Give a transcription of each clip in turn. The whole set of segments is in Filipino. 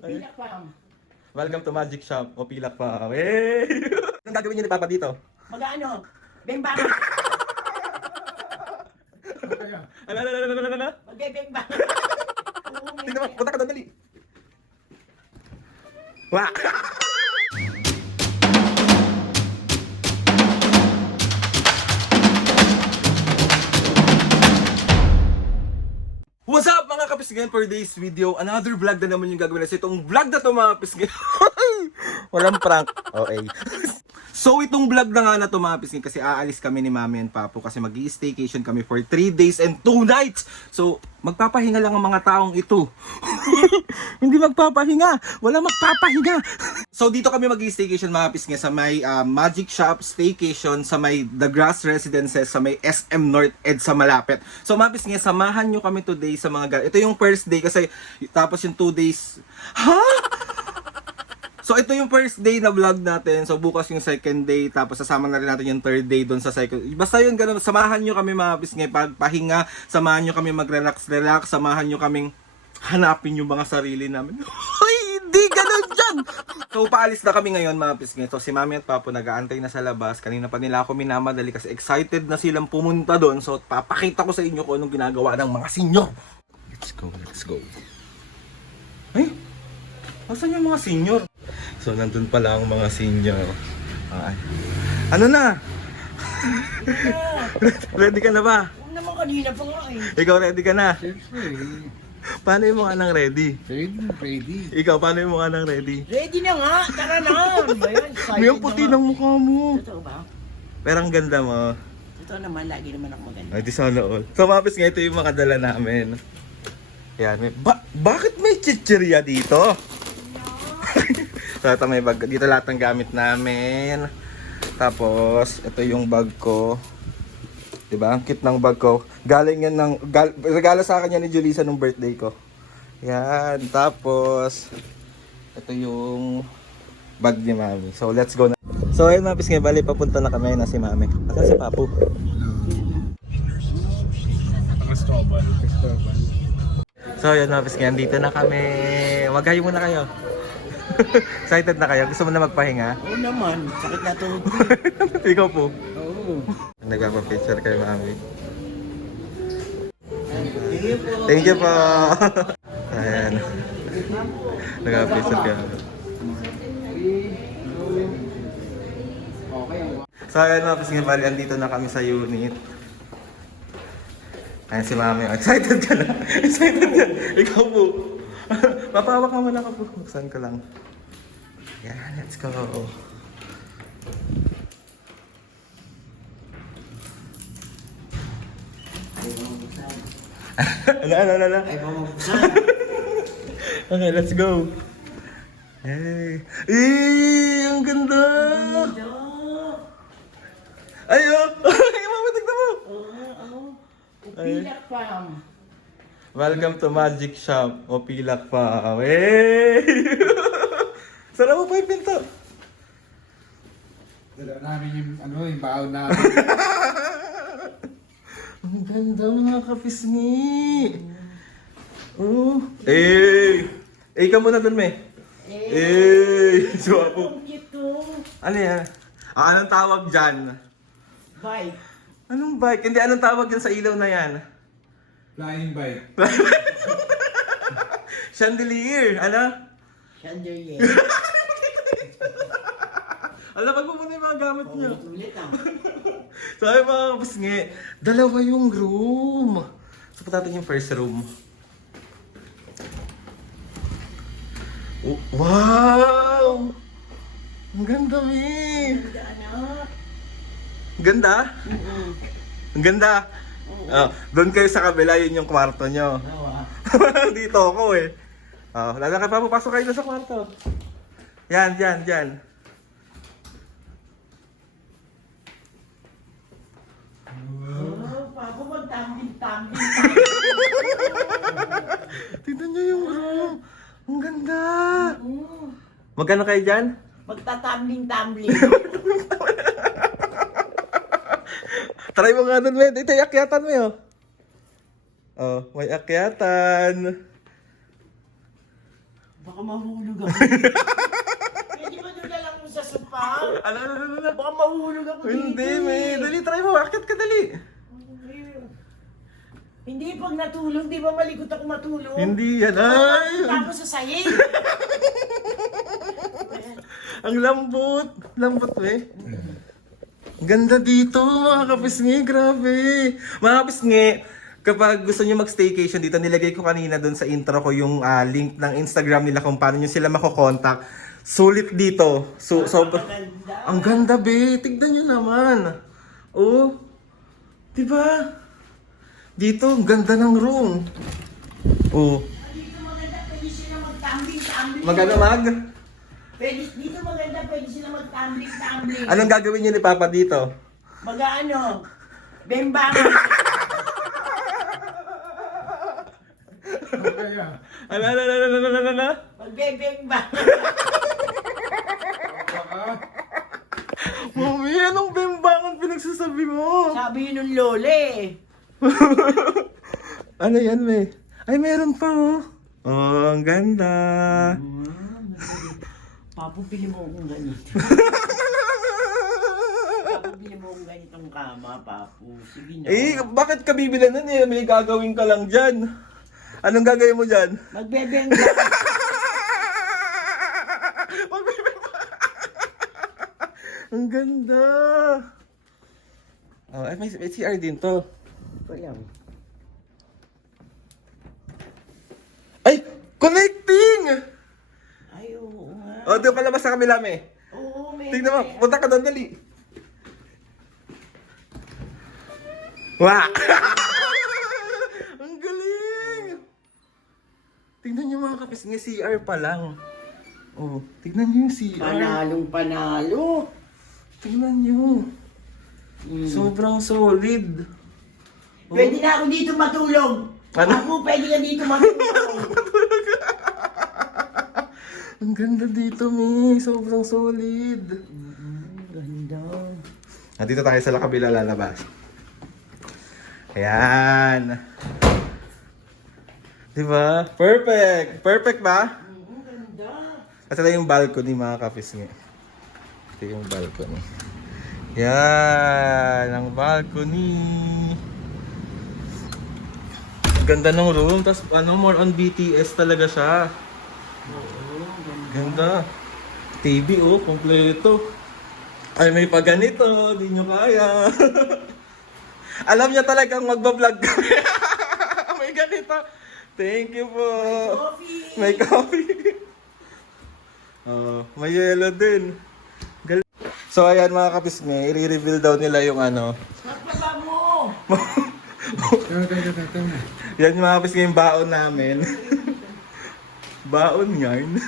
Pilak Farm. Welcome to Magic Shop o Pilak pa. Hey! Anong gagawin niyo ni Papa dito? Mag-ano? Bembangan. Ano? Mag-bembangan. Tingnan mo, punta ka doon, dali. Wah! What's up mga kapisgan, for today's video? Another vlog na naman yung gagawin natin. Itong vlog na to mga kapisgan. Walang prank. Okay. So itong vlog na nga na to mga kapisgan, kasi aalis kami ni Mami and Papo kasi mag-i-staycation kami for 3 days and 2 nights. So magpapahinga lang ang mga taong ito. Hindi magpapahinga. Wala magpapahinga. So dito kami mag-i-staycation mga kapisgan sa may Magic Shop Staycation sa may The Grass Residences sa may SM North Ed sa malapit. So mga kapisgan, samahan nyo kami today sa mga ito yung first day kasi tapos yung 2 days. Ha? So ito yung first day na vlog natin. So bukas yung second day. Tapos sasama na rin natin yung third day doon sa second. Basta yun ganun. Samahan nyo kami mga bisngay pagpahinga. Samahan nyo kami mag-relax. Samahan nyo kaming hanapin yung mga sarili namin. Hoy, hindi ganun dyan! So paalis na kami ngayon mga bisngay. So si Mami at Papo nag-aantay na sa labas. Kanina pa nila ako minamadali kasi excited na silang pumunta doon. So papakita ko sa inyo kung anong ginagawa ng mga senior. Let's go, let's go. Ay, asan yung mga senior? So, nandun pala ang mga senior. Ay. Ano na? Ready ka na ba? Huwag naman kanina pa nga eh. Ikaw ready ka na? Siyempre, Paano yung mukha ng ready? ready. Ikaw, paano yung mukha ng ready? Ready na nga. Tara na. Ano ba yan? May ang puti ng mukha mo. Totoo ba? Pero ang ganda mo. Totoo naman. Lagi naman ako maganda. Ay, di sana all. So, mapis nga ito yung makadala namin. Yan. Bakit may chichirya dito? So, ito may bag. Dito lahat ng gamit namin. Tapos, ito yung bag ko. Diba? Ang cute ng bag ko. Galing yan ng... regalo sa akin yan ni Julissa nung birthday ko. Yan. Tapos, ito yung bag ni Mami. So, let's go na. So, ayun mapis nga. Bali, papunta na kami na si Mami. Asan si Papu? So, ayun mapis nga. Dito na kami. Magayo muna kayo. Excited na kayo? Gusto mo na magpahinga? Oo naman. Sakit na tuhod. Ikaw po. Oo. Nagpapapicture kay Mami. Sige po. Thank you po. Ayan. Nagpapapicture kay Mami. So ayan mga pisngin, bali andito na kami sa unit. Ayan si Mami. Excited ka na? Excited ka? Ikaw po. Mapawak naman ako po. Buksan ko lang. Yan, let's go. Ano? Ay, pamabuksan. Okay, let's go. Hey. Eh, ang ganda. Ay, oh. Ay, Mami, tignan mo. Oo. Pilak Farm. Welcome to Magic Shop o Pilak pa. Hey! Sara mo pa yung pinto. Dala namin yung baon namin. Ang ganda mga kapisngi. Oh. Eh! Eh, ka muna dun, me. Eh! Suwapo. Ang cute to. Ano yan? Anong tawag dyan? Bye. Anong bike? Hindi, anong tawag dyan sa ilaw na yan? Flying bike. Chandelier. Ano? Chandelier. Alam, pag mo muna yung mga gamit niyo. Ulit ah. Sabi mga kapisngi, dalawa yung room. So, punta natin yung first room. Oh, wow! Ang ganda, Mi! Ganda anak. Ganda? Oo. Ang ganda? Doon kayo sa kabila, yun yung kwarto nyo. Oo ah. Dito ako eh. Lalaki pa, papasok kayo na sa kwarto. Yan. Oh, Papo, magtambing-tambing. Tignan nyo yung room. Ang ganda. Oo. Magkano kayo dyan? Magtatambling-tambling. Try mo nga doon, men. Ito, yung akyatan mo yun. Oh, may akyatan. Baka mahulog ako. Pwede ba doon na lang mo sa sopa? Ano? Baka mahulog ako Hindi, dito. may. Dali, try mo. Akit ka, dali. Hindi, pag natulog, di ba malikot ako matulog? Hindi yan. Ay! Tapos sa sahig. Ang lambot. Lambot, eh. Ganda dito, mga kapisngi. Grabe. Mga kapisngi, kapag gusto nyo mag-staycation dito, nilagay ko kanina doon sa intro ko yung link ng Instagram nila kung paano nyo sila makokontak. Sulit dito. Napakaganda. Ang ganda, be. Tignan nyo naman. Oh. Diba? Dito, ang ganda ng room. Oh. Dito maganda, pwede sila mag-tumbling-tumbling. Magano mag? Dito maganda, pwede sila mag-tumbling-tumbling. Anong gagawin nyo ni Papa dito? Mag-ano? Bembangan. Ano kaya? Ano? Magbebembang. Baka? Mami, anong bembangan pinagsasabi mo? Sabi yun ng lola eh. Ano yan, me? Ay, meron pa, oh. Oh, ang ganda. Papo, pili mo akong ganito. Papo, pili mo akong ganitong kama, Papo. Sige na. Eh, bakit ka bibilan nun eh? May gagawin ka lang dyan. Anong gagawin mo dyan? Magbebembang. Ang ganda. Oh, ay, may CR din to. Ito yan. Ay, connecting! Ay, oo nga. Oh, doon ka labas sa kabila, me. Oo, may... Tingnan mo, punta ka doon, dali. Wah! Ang galing! Tingnan niyo mga kapis, nga CR pa lang. Oh, tingnan niyo yung CR. Panalong panalo. Tingnan niyo. Sobrang solid. Pwede na ako dito matulog. Ano? Ako, pwede ka dito matulog. Ang ganda dito, me. Sobrang solid. Ganda. Nandito tayo sa kabila lalabas. Ayan. Diba? Perfect! Perfect ba? Ganda. At ito yung balcony, mga kapis nga. Ito yung balcony. Yan! Ang balcony. Ganda ng room. Tapos ano, more on BTS talaga siya. Ganda. TV, oh. Kompleto. Ay, may pa ganito. Di nyo kaya. Alam niya talagang magbablog kami. May ganito. Thank you po. Coffee. May coffee. Oh, may yellow din. So ayan mga kapisme, i-reveal daw nila yung ano. Napaba mo. Ito. Yan yung mga kapisme yung baon namin. Baon yarn.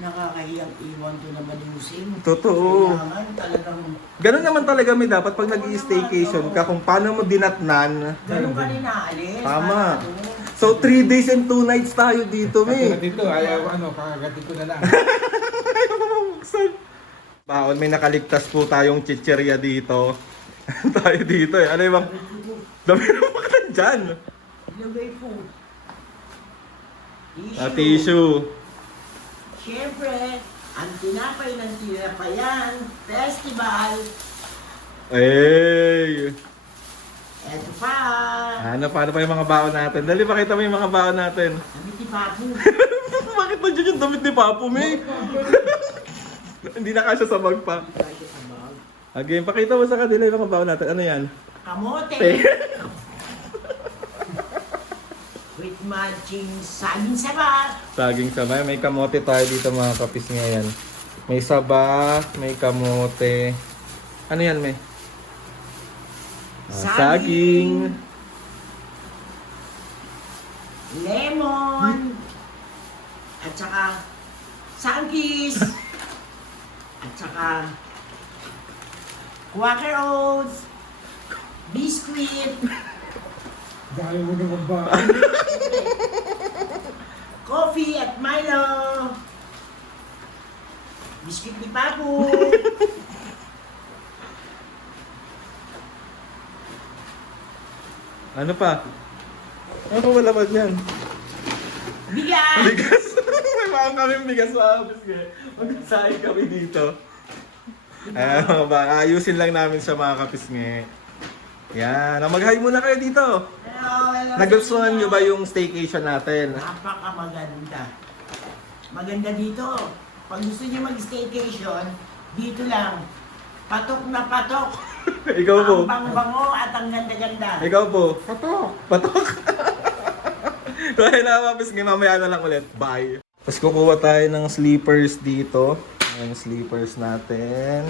Nakakahiyang iwan to na malusin. Totoo. Kailangan talagang... Ganun naman talaga may dapat pag nag-i-staycation ka kung paano mo dinatnan. Ganun ka rin naalis. Tama. Para ano. So 3 days and 2 nights tayo dito, me. Dito, ayaw kakagatin ko na lang. Baon, may nakaligtas po tayong chicherya dito. Tayo dito eh. Ano yung bang... Dami naman ka dyan. Ilagay po. Tissue. Siyempre, ang tinapay ng tinapayan, festival, Hey! eto pa. Ano, paano pa yung mga baon natin? Dali, pakita mo yung mga baon natin. Sabi ti Papu. Bakit nandiyan yung damit ni Papo, me? Hindi na kasya sa bag pa. Again, pakita mo sa kanila yung mga baon natin. Ano yan? Kamote. With matching saging saba. Saging sabay. May kamote tayo dito mga kapis ngayon. May saba, may kamote. Ano yan, me? Saging. Lemon. At saka sangkis. At saka Quaker Oats. Biscuit. Dahil mo naman ba? Coffee at Milo. Biscuit ni Papu. Ano pa? Ano pa wala ba dyan? Bigas! Bigas. May mga kami bigas mga kapisngi. Magsasahin kami dito. Ayan, ayusin lang namin sa mga kapisngi. Yan. Mag-hi muna kayo dito. Hello. Nagustuhan nyo ba yung staycation natin? Napaka-maganda. Maganda dito. Pag gusto niyo mag-staycation, dito lang. Patok na patok. Ikaw po. Ang bang-bango at ang ganda-ganda. Ikaw po. Patok! Patok. Kaya na kapisngi, mamaya na lang ulit. Bye. Tapos kukuha tayo ng sleepers dito. Yung sleepers natin.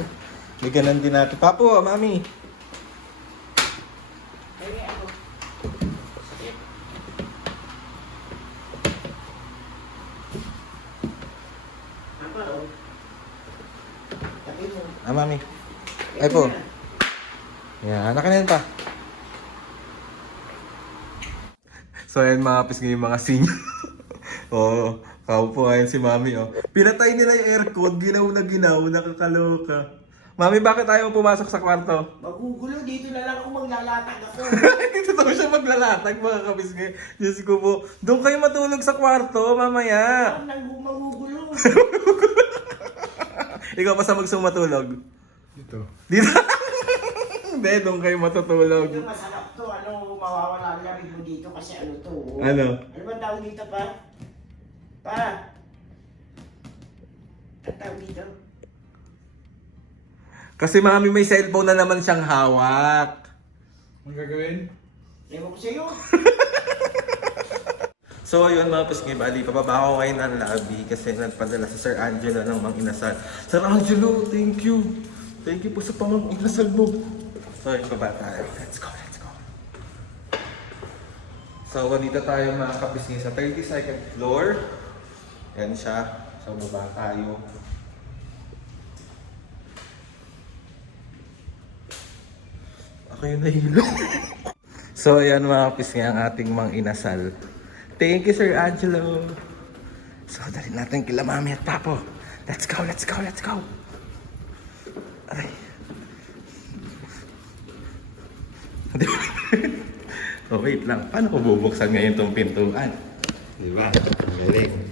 Liganan din natin. Papo, mami. Mami. Ay po. Yan, anak na yun pa. So ayan mga pisngi yung mga senior. Oo, kaupo ngayon si mami oh. Pinatay nila yung aircon, ginaw na ginaw, nakakaloka. Mami, bakit ayaw pumasok sa kwarto? Magugulo, dito na lang ako maglalatag ako. Dito daw siya maglalatag mga kapisngi. Diyos ko po. Doon kayo matulog sa kwarto, mamaya. Ang magugulo. Ikaw pa sa matulog? Dito. Dito? Hindi, doon kayo matutulog. Ito masarap to. Ano, mawawala ang lamig mo dito kasi ano to. Ano? Ano ba tawag dito pa? Pa? Ano tawag dito? Kasi mami may cellphone na naman siyang hawak. Ang gagawin? Ewan ko sa'yo. So ayun mga pisngi, bali pababa ako ngayon ng lobby kasi nagpadala si Sir Angelo ng mang-inasal. Sir Angelo, thank you. Thank you po sa pamang-inasal mo. So ayun, baba tayo. Let's go, let's go. So dito tayo mga kapisngi sa 32nd floor. Yan siya. So baba tayo. Ako yung nahilo. So ayan mga kapisngi ang ating mang-inasal. Thank you, Sir Angelo. So, dali natin kila Mami at Papo. Let's go, let's go, let's go. Aray. Oh, wait lang. Paano ko bubuksan ngayon itong pintuan? Diba? Ang galing.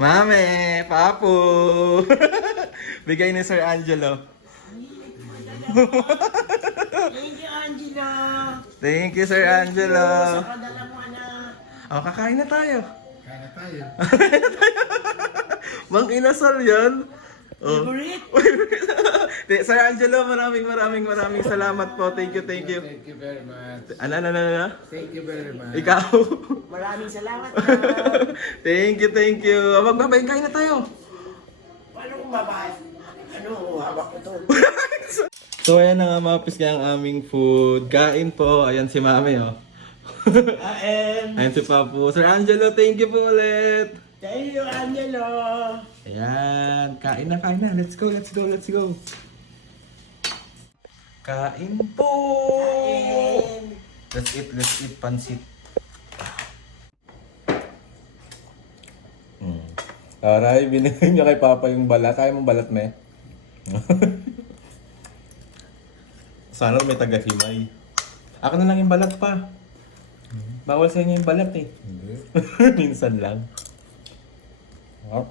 Mami, Papo. Bigay ni Sir Angelo. Thank you, Angela. Thank you, Sir Angelo. Sa padala mo, anak. Oh, kakain na tayo. Kaya na tayo. Mang-inasal yan. Oh. Favorite? Sir Angelo, maraming salamat po. Thank you, thank you. Thank you very much. Ano? Thank you very much. Ikaw. Maraming salamat. Thank you. Magbabay, kain na tayo. Paano kung mabahal? Ano, hawak ko to. So ayan na nga mga pisngi ang aming food. Kain po. Ayan si Mami oh. Ayan si Papo. Sir Angelo, thank you po ulit. Thank you, Angelo. Ayan. Kain na. Let's go. Kain po. And Let's eat pansit. Aray, binigay niya kay Papa yung balat. Kaya mong balat, me? Sana may taga-himay. Ako na lang yung balat pa. Bawal sa inyo yung balat eh. Minsan lang. Oh.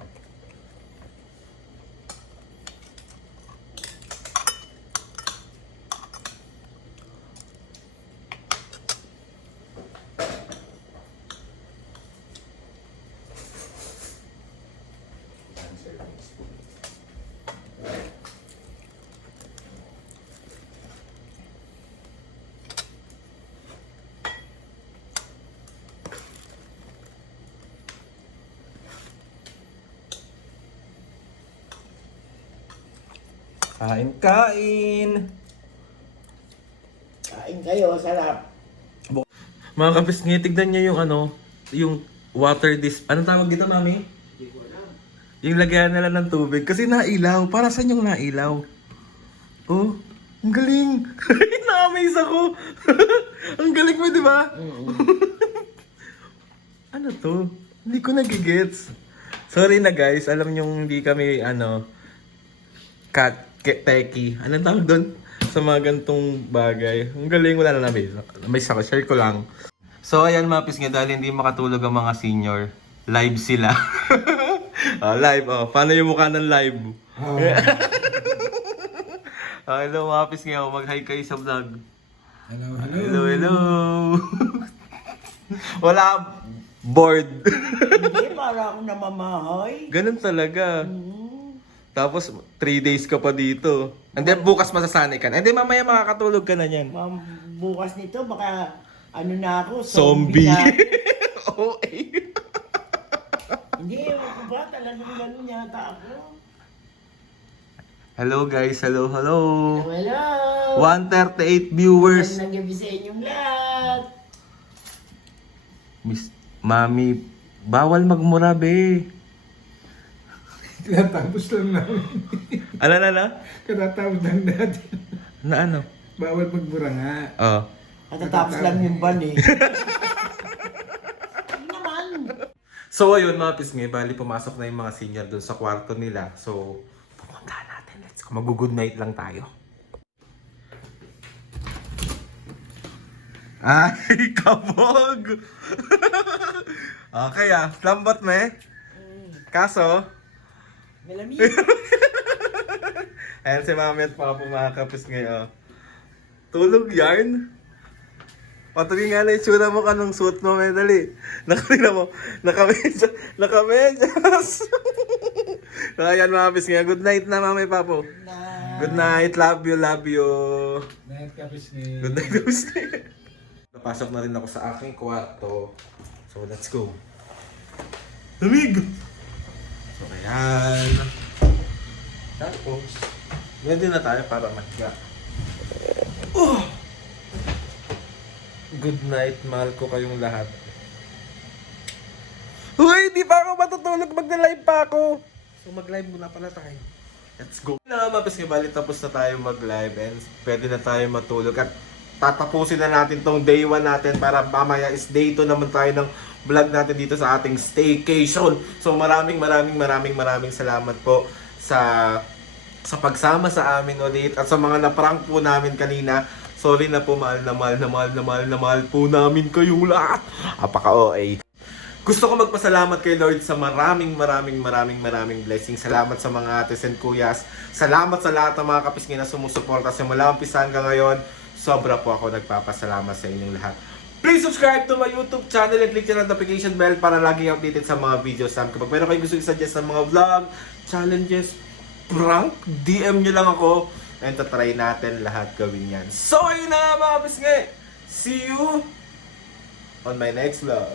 Kain! kain kayo, sarap. Mga kapisngi, tignan niyo yung yung water anong tawag dito, Mami? Hindi ko alam. Yung lagyan nila ng tubig. Kasi nailaw. Para saan yung nailaw? Oh, ang galing! Na-amaze ako! Ang galing mo, di ba? Ano to? Hindi ko nagigets. Sorry na guys, alam nyo hindi kami techie. Anong tawag doon? Sa mga gantong bagay. Ang galing, wala na namin. May saka, share ko lang. So ayan mga pisngi, dahil hindi makatulog ang mga senior, live sila. Live, paano yung mukha ng live? Hello mga pisngi, mag-hi kayo sa vlog. Hello, Hello, hello. Wala, bored. Hindi, para ako namamahay. Ganun talaga. Tapos 3 days ka pa dito. And then bukas masasanay ka na. And then mamaya makakatulog ka na niyan. Bukas nito, baka ano na ako, Zombie. na. Oo, Hindi, ako ba? Talagang gano'n yata ako. Hello guys, hello, hello. Hello! 138 viewers. Magandang gabi sa inyong lahat. Miss Mami, bawal magmura be. Katatapos lang namin. Ala. Katatapos lang natin. Na ano? Bawal magbura nga. Oh. Katatapos lang yung ban eh. Ano naman? So ayun mga pisngi, bali pumasok na yung mga senior dun sa kwarto nila. So, pumunta natin. Let's go. Mag-good night lang tayo. Ay, kabog! Okay lambot me. Kaso, Malamig. ayan si Mami at Papa mga kapisngi. Tulog yarn? Patuloy nga na itsura mo ka ng suit mo, may dali. Nakalina mo, nakamedyas. So, ayan mga pisngi. Good night na, Mami Papo. Good night, love you, love you. Night kapis ni... Good night, pisngi. Napasok na rin ako sa aking kwarto. So, let's go. Lamig! So, ayan. Tapos, pwede na tayo para magka. Good night, mahal ko kayong lahat. Uy, di pa ako matutulog, magna-live pa ako. So mag-live muna pala tayo. Let's go. Mapis nga bali, tapos na tayo mag-live and pwede na tayo matulog. At tatapusin na natin tong day 1 natin para mamaya is day 2 naman tayo ng vlog natin dito sa ating staycation. So maraming salamat po sa pagsama sa amin ulit at sa mga na-prank po namin kanina. Sorry na po, mahal po namin kayong lahat. Apaka-OA. Gusto ko magpasalamat kay Lord sa maraming blessings. Salamat sa mga ates and kuyas. Salamat sa lahat ng mga kapisngi na sumusuporta simula umpisa hanggang ngayon. Sobra po ako nagpapasalamat sa inyong lahat. Please subscribe to my YouTube channel and click the notification bell para lagi updated sa mga videos namin. Kapag meron kayo gusto i-suggest ng mga vlog, challenges, prank, DM nyo lang ako. And tatry natin lahat gawin yan. So, ayun na nga mga pisngi. See you on my next vlog.